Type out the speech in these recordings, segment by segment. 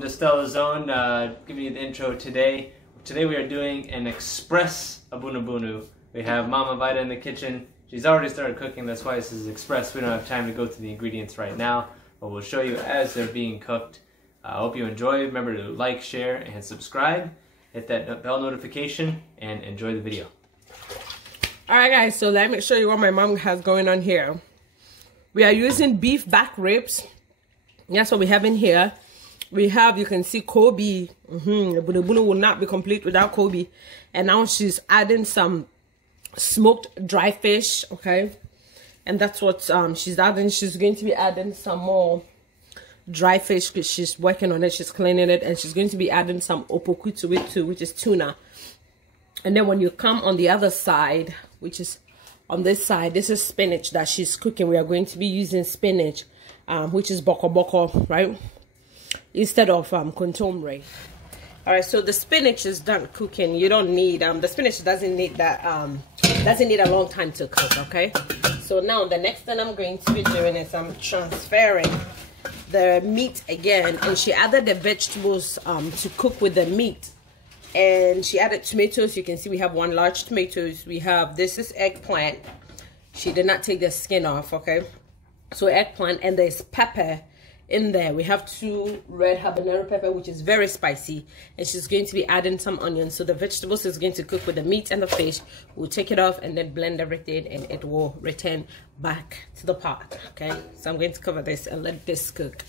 welcome to StellaZone. Giving you the intro today. Today we are doing an express Abunubunu. We have Mama Vida in the kitchen. She's already started cooking, that's why this is express. We don't have time to go through the ingredients right now, but we'll show you as they're being cooked. I hope you enjoy. Remember to like, share, and subscribe. Hit that bell notification and enjoy the video. Alright guys, so let me show you what my mom has going on here. We are using beef back ribs. That's what we have in here. We have, you can see Kobe. Abunubunu will not be complete without Kobe. And now she's adding some smoked dry fish, okay? And that's what she's adding. She's going to be adding some more dry fish because she's working on it. She's cleaning it. And she's going to be adding some opoku to it too, which is tuna. And then when you come on the other side, which is on this side, this is spinach that she's cooking. We are going to be using spinach, which is boko boko, right? Instead of kontomire. All right, so the spinach is done cooking. You don't need the spinach doesn't need that doesn't need a long time to cook. Okay, so now the next thing I'm going to be doing is I'm transferring the meat again, and she added the vegetables to cook with the meat. And she added tomatoes. You can see we have one large tomatoes. We have, this is eggplant. She did not take the skin off, okay? So eggplant, and there's pepper in there. We have 2 red habanero pepper, which is very spicy. And she's going to be adding some onions. So the vegetables is going to cook with the meat and the fish. We'll take it off and then blend everything, and it will return back to the pot, okay? So I'm going to cover this and let this cook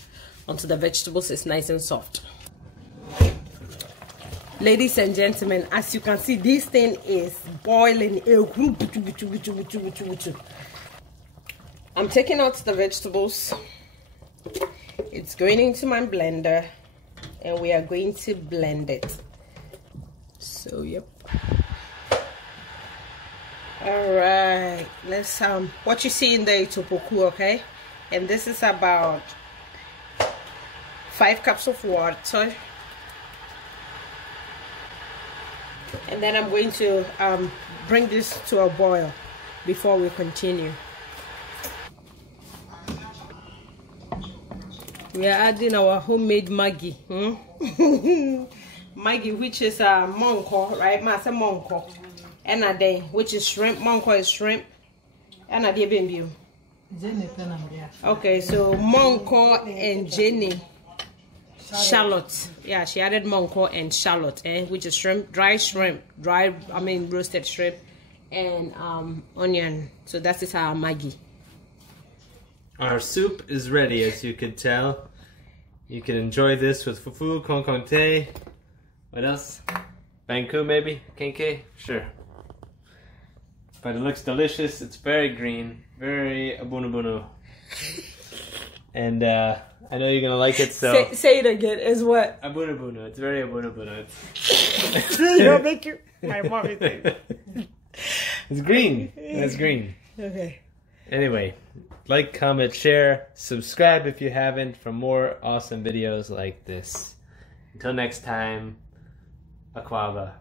until the vegetables is nice and soft. Ladies and gentlemen, as you can see, this thing is boiling. I'm taking out the vegetables. It's going into my blender, and we are going to blend it. So, yep. All right, let's what you see in there is opoku, okay? And this is about 5 cups of water. And then I'm going to bring this to a boil before we continue. We are adding our homemade Maggi. Maggi, which is monko, right? Masa monko. And a day, which is shrimp. Monko is shrimp. And a day, baby. Okay, so monko and Jenny. Shallot, yeah, she added monko and shallot, which is shrimp, roasted shrimp, and onion. So that is our Maggi. Our soup is ready, as you can tell. You can enjoy this with fufu, konkonte. What else? Banku, maybe? Kenke? Sure. But it looks delicious. It's very green, very abunubunu. And I know you're gonna like it, so say it again. Is what? Abunubunu. It's very abunubunu. You'll make you my mommy thing. It's green. It's green. Okay. Anyway, like, comment, share, subscribe if you haven't for more awesome videos like this. Until next time, Akwaba.